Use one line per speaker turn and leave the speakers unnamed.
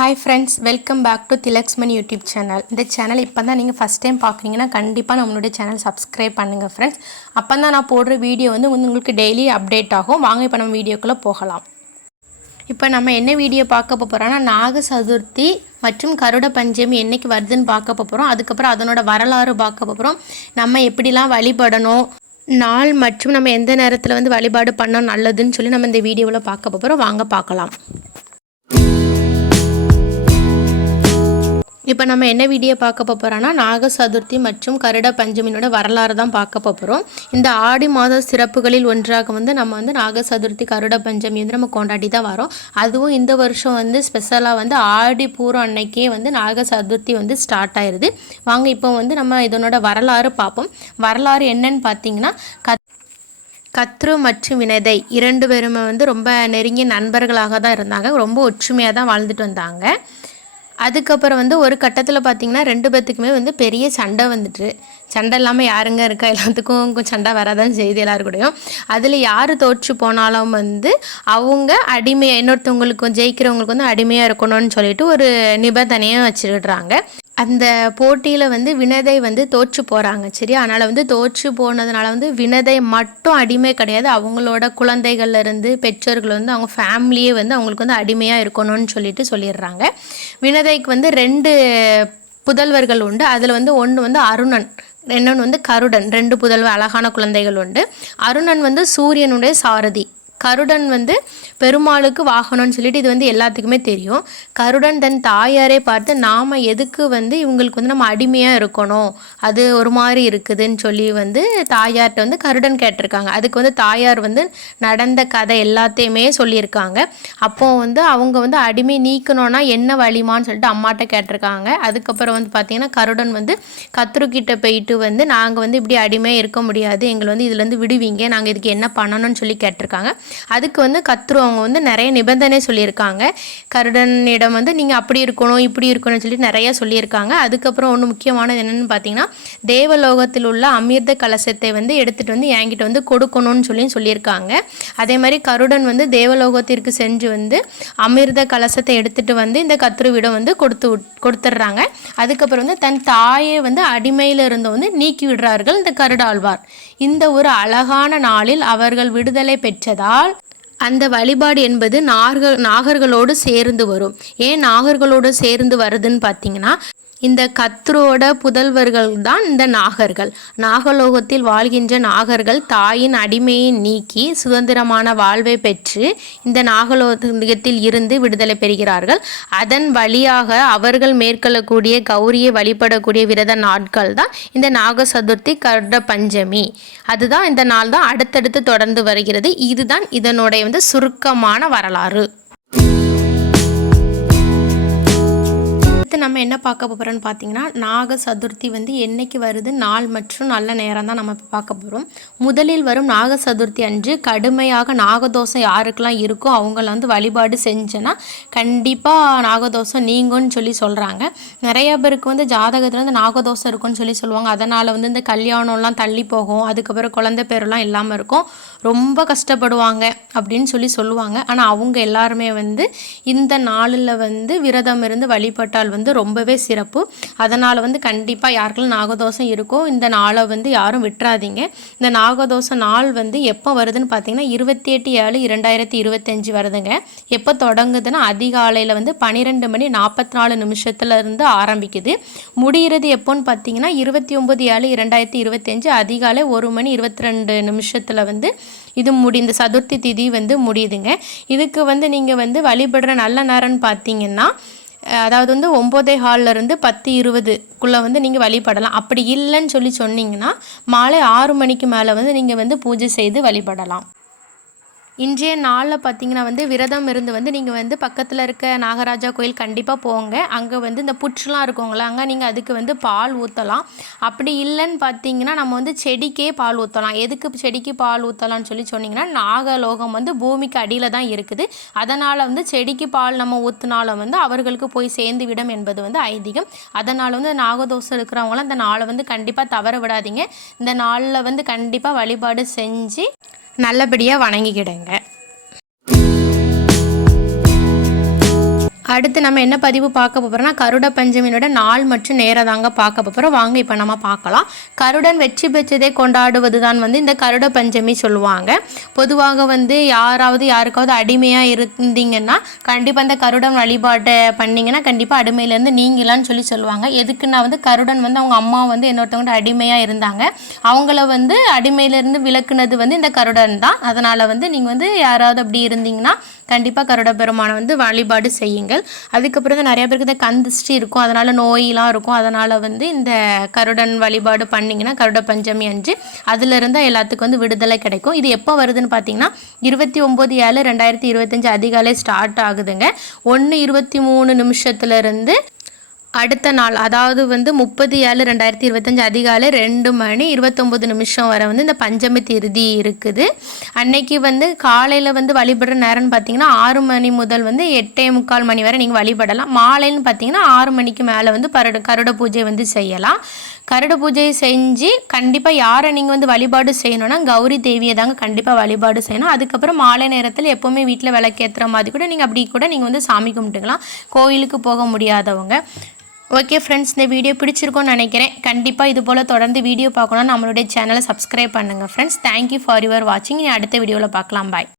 Hi friends welcome back to Tilakshman YouTube channel இந்த channel இப்போ தான் நீங்கள் ஃபஸ்ட் டைம் பார்க்குறீங்கன்னா கண்டிப்பாக நம்மளுடைய சேனல் சப்ஸ்கிரைப் பண்ணுங்கள் ஃப்ரெண்ட்ஸ் அப்போ தான் நான் போடுற வீடியோ வந்து உங்களுக்கு டெய்லி அப்டேட் ஆகும். வாங்க இப்போ நம்ம வீடியோக்குள்ளே போகலாம். இப்போ நம்ம என்ன வீடியோ பார்க்க போகிறோம்னா நாக சதுர்த்தி மற்றும் கருட பஞ்சமி என்றைக்கு வருதுன்னு பார்க்க போகிறோம் அதுக்கப்புறம் அதனோட வரலாறு பார்க்க போகிறோம் நம்ம எப்படிலாம் வழிபடணும் நாள் மற்றும் நம்ம எந்த நேரத்தில் வந்து வழிபாடு பண்ணால் நல்லதுன்னு சொல்லி நம்ம இந்த வீடியோவில் பார்க்க போகிறோம் வாங்க பார்க்கலாம். இப்போ நம்ம என்ன வீடியோ பார்க்க போகிறோம்னா நாக சதுர்த்தி மற்றும் கருட பஞ்சமியோட வரலாறு தான் பார்க்க போகிறோம் இந்த ஆடி மாத சிறப்புகளில் ஒன்றாக வந்து நம்ம வந்து நாக சதுர்த்தி கருட பஞ்சமி வந்து நம்ம கொண்டாடி தான் வரோம். அதுவும் இந்த வருஷம் வந்து ஸ்பெஷலாக வந்து ஆடி பூரம் அன்னைக்கே வந்து நாக சதுர்த்தி வந்து ஸ்டார்ட் ஆயிடுது வாங்க இப்போ வந்து நம்ம இதனோட வரலாறு பார்ப்போம். வரலாறு என்னன்னு பார்த்தீங்கன்னா கத் கத்ரு மற்றும் வினதை இரண்டு பேருமே வந்து ரொம்ப நெருங்கிய நண்பர்களாக தான் இருந்தாங்க. ரொம்ப ஒற்றுமையாக தான் வாழ்ந்துட்டு வந்தாங்க. அதுக்கப்புறம் வந்து ஒரு கட்டத்தில் பார்த்தீங்கன்னா ரெண்டு பேத்துக்குமே வந்து பெரிய சண்டை வந்துட்டு. சண்டை இல்லாமல் யாருங்க இருக்கா? எல்லாத்துக்கும் சண்டை வரதான் செய்து எல்லாரு கூடயும். அதில் யார் தோற்று போனாலும் வந்து அவங்க அடிமையாக இன்னொருத்தவங்களுக்கும் ஜெயிக்கிறவங்களுக்கு வந்து அடிமையாக இருக்கணும்னு சொல்லிட்டு ஒரு நிபந்தனையும் வச்சுக்கிடுறாங்க அந்த போட்டியில் வந்து வினதை வந்து தோற்று போகிறாங்க சரி அதனால் வந்து தோற்று போனதுனால வந்து வினதை மட்டும் அடிமை கிடையாது. அவங்களோட குழந்தைகள்லேருந்து பெற்றோர்கள் வந்து அவங்க ஃபேமிலியே வந்து அவங்களுக்கு வந்து அடிமையாக இருக்கணும்னு சொல்லிட்டு சொல்லிடுறாங்க. வினதைக்கு வந்து ரெண்டு புதல்வர்கள் உண்டு. அதில் வந்து ஒன்று வந்து அருணன் இன்னொன்று வந்து கருடன் ரெண்டு புதல்வர் அழகான குழந்தைகள் உண்டு. அருணன் வந்து சூரியனுடைய சாரதி. கருடன் வந்து பெருமாளுக்கு வாகனம்னு சொல்லிட்டு இது வந்து எல்லாத்துக்குமே தெரியும். கருடன் தன் தாயாரே பார்த்து நாம் எதுக்கு வந்து இவங்களுக்கு வந்து நம்ம அடிமையாக இருக்கணும்? அது ஒரு மாதிரி இருக்குதுன்னு சொல்லி வந்து தாயார்கிட்ட வந்து கருடன் கேட்டிருக்காங்க. அதுக்கு வந்து தாயார் வந்து நடந்த கதை எல்லாத்தையுமே சொல்லியிருக்காங்க. அப்போ வந்து அவங்க வந்து அடிமை நீக்கணும்னா என்ன வழிமான்னு சொல்லிட்டு அம்மாட்ட கேட்டிருக்காங்க. அதுக்கப்புறம் வந்து பார்த்திங்கன்னா கருடன் வந்து கத்ருக்கிட்ட போயிட்டு வந்து நாங்கள் வந்து இப்படி அடிமையாக இருக்க முடியாது. எங்களை வந்து இதுலேருந்து விடுவீங்க. நாங்கள் இதுக்கு என்ன பண்ணணும்னு சொல்லி கேட்டிருக்காங்க. அதுக்கு வந்து கத்ரு அவங்க வந்து நிறைய நிபந்தனை சொல்லியிருக்காங்க. கருடனிடம் வந்து நீங்கள் அப்படி இருக்கணும் இப்படி இருக்கணும்னு சொல்லி நிறைய சொல்லியிருக்காங்க. அதுக்கப்புறம் ஒன்று முக்கியமானது என்னென்னு பார்த்தீங்கன்னா தேவலோகத்தில் உள்ள அமிர்த கலசத்தை வந்து எடுத்துகிட்டு வந்து என்கிட்ட வந்து கொடுக்கணும்னு சொல்லி சொல்லியிருக்காங்க. அதே மாதிரி கருடன் வந்து தேவலோகத்திற்கு சென்று வந்து அமிர்த கலசத்தை எடுத்துகிட்டு வந்து இந்த கத்துருவிடம் வந்து கொடுத்து கொடுத்துட்றாங்க. அதுக்கப்புறம் வந்து தன் தாயை வந்து அடிமையில் இருந்த வந்து நீக்கி விடுறார்கள் இந்த கருடாழ்வார். இந்த ஒரு அழகான நாளில் அவர்கள் விடுதலை பெற்றதால் அந்த வழிபாடு என்பது நார்கள் நாகர்களோடு சேர்ந்து வரும். ஏன் நாகர்களோடு சேர்ந்து வருதுன்னு பார்த்தீங்கன்னா இந்த கத்ரோட புதல்வர்கள் தான் இந்த நாகர்கள். நாகலோகத்தில் வாழ்கின்ற நாகர்கள் தாயின் அடிமையை நீக்கி சுதந்திரமான வாழ்வை பெற்று இந்த நாகலோகத்தில் இருந்து விடுதலை பெறுகிறார்கள். அதன் வழியாக அவர்கள் மேற்கொள்ளக்கூடிய கௌரியை வழிபடக்கூடிய விரத நாட்கள் தான் இந்த நாக சதுர்த்தி கருட பஞ்சமி. அதுதான் இந்த நாள் தான் அடுத்தடுத்து தொடர்ந்து வருகிறது. இதுதான் இதனுடைய வந்து சுருக்கமான வரலாறு. அடுத்து நம்ம என்ன பார்க்க போகிறோம்னு பார்த்தீங்கன்னா நாக சதுர்த்தி வந்து என்னைக்கு வருது? நாள் மற்றும் நல்ல நேரம் தான் நம்ம இப்போ பார்க்க போகிறோம் முதலில் வரும் நாக சதுர்த்தி அன்று கடுமையாக நாகதோஷம் யாருக்கெல்லாம் இருக்கோ அவங்கள வந்து வழிபாடு செஞ்சேன்னா கண்டிப்பாக நாகதோஷம் நீங்கும்னு சொல்லி சொல்கிறாங்க நிறைய பேருக்கு வந்து ஜாதகத்தில் வந்து நாகதோஷம் இருக்கும்னு சொல்லி சொல்லுவாங்க. அதனால் வந்து இந்த கல்யாணம்லாம் தள்ளி போகும். அதுக்கப்புறம் குழந்தை பேரெல்லாம் இல்லாமல் இருக்கும். ரொம்ப கஷ்டப்படுவாங்க அப்படின்னு சொல்லி சொல்லுவாங்க. ஆனால் அவங்க எல்லாருமே வந்து இந்த நாளில் வந்து விரதம் இருந்து வழிபட்டால் வந்து ரொம்பவே சிறப்பு. அதனால் வந்து கண்டிப்பாக யாருக்கெல்லாம் நாகதோஷம் இருக்கோ இந்த நாளை வந்து யாரும் விட்டுறாதீங்க. இந்த நாகதோஷ நாள் வந்து எப்போ வருதுன்னு பார்த்தீங்கன்னா இருபத்தி எட்டு ஏழு இரண்டாயிரத்தி இருபத்தஞ்சி வருதுங்க. எப்போ தொடங்குதுன்னா அதிகாலையில் வந்து பன்னிரெண்டு மணி நாற்பத்தி நாலு நிமிஷத்துல இருந்து ஆரம்பிக்குது. முடிகிறது எப்போன்னு பார்த்தீங்கன்னா இருபத்தி ஒம்பது ஏழு இரண்டாயிரத்தி இருபத்தஞ்சு அதிகாலை ஒரு மணி இருபத்தி ரெண்டு நிமிஷத்தில் வந்து இது முடி இந்த சதுர்த்தி திதி வந்து முடியுதுங்க. இதுக்கு வந்து நீங்கள் வந்து வழிபடுற நல்ல நேரம்னு பார்த்தீங்கன்னா அதாவது வந்து ஒம்போதே ஹால்ல இருந்து பத்து இருபதுக்குள்ளே வந்து நீங்கள் வழிபடலாம். அப்படி இல்லைன்னு சொல்லி சொன்னீங்கன்னா மாலை ஆறு மணிக்கு மேலே வந்து நீங்கள் வந்து பூஜை செய்து வழிபடலாம். இன்றைய நாளில் பார்த்தீங்கன்னா வந்து விரதம் இருந்து வந்து நீங்கள் வந்து பக்கத்தில் இருக்க நாகராஜா கோயில் கண்டிப்பாக போங்க. அங்கே வந்து இந்த புற்றுலாம் இருக்குங்களா அங்கே நீங்கள் அதுக்கு வந்து பால் ஊற்றலாம் அப்படி இல்லைன்னு பார்த்தீங்கன்னா நம்ம வந்து செடிக்கே பால் ஊற்றலாம் எதுக்கு செடிக்கு பால் ஊற்றலாம்னு சொல்லி சொன்னீங்கன்னா நாகலோகம் வந்து பூமிக்கு அடியில் தான் இருக்குது. அதனால் வந்து செடிக்கு பால் நம்ம ஊற்றினாலும் வந்து அவர்களுக்கு போய் சேர்ந்து விடும் என்பது வந்து ஐதீகம். அதனால் வந்து நாகதோஷம் இருக்கிறவங்களாம் இந்த நாளை வந்து கண்டிப்பாக தவற விடாதீங்க. இந்த நாளில் வந்து கண்டிப்பாக வழிபாடு செஞ்சு நல்லபடியாக வணங்கிக்கிடுங்க. அடுத்து நம்ம என்ன பதிவு பார்க்க போகிறோம்னா கருட பஞ்சமியோட நாள் மற்றும் நேரம் தாங்க பார்க்க போகிறோம் வாங்க இப்போ நம்ம பார்க்கலாம். கருடன் வெற்றி பெற்றதை கொண்டாடுவது தான் வந்து இந்த கருட பஞ்சமி சொல்லுவாங்க. பொதுவாக வந்து யாராவது யாருக்காவது அடிமையாக இருந்தீங்கன்னா கண்டிப்பாக இந்த கருடன் வழிபாட்டை பண்ணிங்கன்னா கண்டிப்பாக அடிமையிலேருந்து நீங்களான்னு சொல்லி சொல்லுவாங்க. எதுக்குன்னா வந்து கருடன் வந்து அவங்க அம்மா வந்து இன்னொருத்தவங்க அடிமையாக இருந்தாங்க. அவங்கள வந்து அடிமையிலேருந்து விலக்குனது வந்து இந்த கருடன் தான். அதனால் வந்து நீங்கள் வந்து யாராவது அப்படி இருந்தீங்கன்னா கண்டிப்பாக கருட பெருமானை வந்து வழிபாடு செய்யுங்கள். அதுக்கப்புறம் வந்து நிறைய பேருக்கு இந்த கந்திஷ்டி இருக்கும். அதனால் நோயெலாம் இருக்கும். அதனால் வந்து இந்த கருடன் வழிபாடு பண்ணிங்கன்னா கருட பஞ்சமி அஞ்சு அதுலேருந்து எல்லாத்துக்கும் வந்து விடுதலை கிடைக்கும். இது எப்போ வருதுன்னு பார்த்தீங்கன்னா இருபத்தி ஒம்பது ஏழு ரெண்டாயிரத்தி இருபத்தஞ்சி அதிகாலை ஸ்டார்ட் ஆகுதுங்க. ஒன்று இருபத்தி மூணு நிமிஷத்துலேருந்து அடுத்த நாள் அதாவது வந்து முப்பது ஏழு ரெண்டாயிரத்தி இருபத்தஞ்சி அதிகாலை ரெண்டு மணி இருபத்தொம்போது நிமிஷம் வரை வந்து இந்த பஞ்சமி திருதி இருக்குது. அன்னைக்கு வந்து காலையில் வந்து வழிபடுற நேரம்னு பார்த்தீங்கன்னா ஆறு மணி முதல் வந்து எட்டே முக்கால் மணி வரை நீங்கள் வழிபடலாம். மாலைன்னு பார்த்தீங்கன்னா ஆறு மணிக்கு மேலே வந்து பருட கருட பூஜை வந்து செய்யலாம். கருட பூஜை செஞ்சு கண்டிப்பாக யாரை நீங்கள் வந்து வழிபாடு செய்யணும்னா கௌரி தேவியை தாங்க கண்டிப்பாக வழிபாடு செய்யணும். அதுக்கப்புறம் மாலை நேரத்தில் எப்போவுமே வீட்டில் விளக்கேற்றுற மாதிரி கூட நீங்கள் அப்படி கூட நீங்கள் வந்து சாமி கும்பிட்டுக்கலாம். கோயிலுக்கு போக முடியாதவங்க. ஓகே ஃப்ரெண்ட்ஸ் இந்த வீடியோ பிடிச்சிருக்கோன்னு நினைக்கிறேன். கண்டிப்பாக இது போல் தொடர்ந்து வீடியோ பார்க்கணும் நம்மளுடைய சேனலை சப்ஸ்கிரைப் பண்ணுங்கள் ஃப்ரெண்ட்ஸ் தேங்க்யூ ஃபார் யுவர் வாட்சிங் அடுத்த வீடியோவில் பார்க்கலாம். பாய்